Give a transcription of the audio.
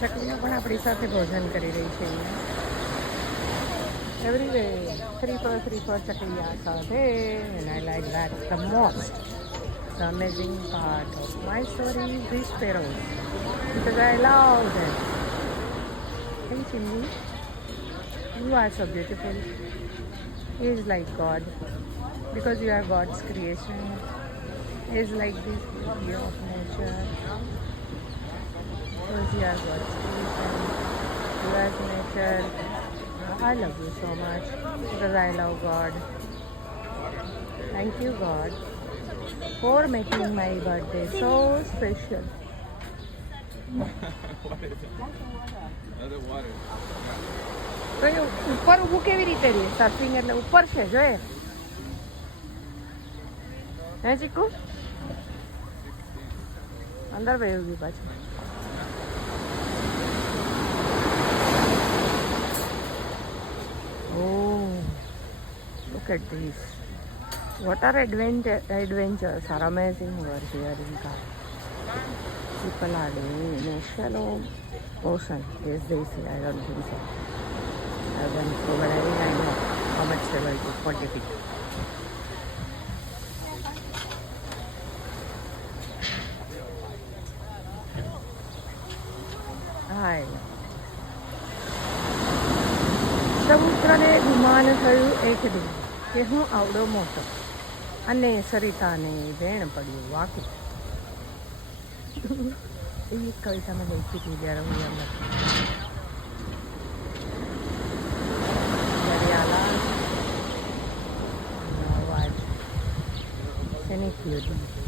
ચકલીઓ પણ આપણી સાથે ભોજન કરી રહી છે એવરીવે 3 for 3 for ચકલિયા સાથે and I like that the most. The amazing part of my story is these sparrows because I love them. Hey Chimney, you are so beautiful. He is like God because you are God's creation. He is like this beauty of nature because you are God's creation. You are nature. I love you so much because I love God. Thank you, God, for making my birthday so special. તો એ ઉપર ઊભું કેવી રીતે રહે? Surfing એટલે ઉપર છે જોઈએ હે ચીકુ અંદર વહી ગયું પાછું. Oh, look at this. What are adventures are amazing over here in Car. People are doing in a shallow ocean. Yes, they say. I don't think so. I went so but I think I know how much level it is, 40 feet. Hi. સમુદ્રને ગુમાન થયું એક દિન કે હું આવડો મોટો અને સરિતાને વેણ પડ્યું વાકી. એવી કવિતા મેં લખી હતી જ્યારે હું એમ અવાજ એની ક્યુટી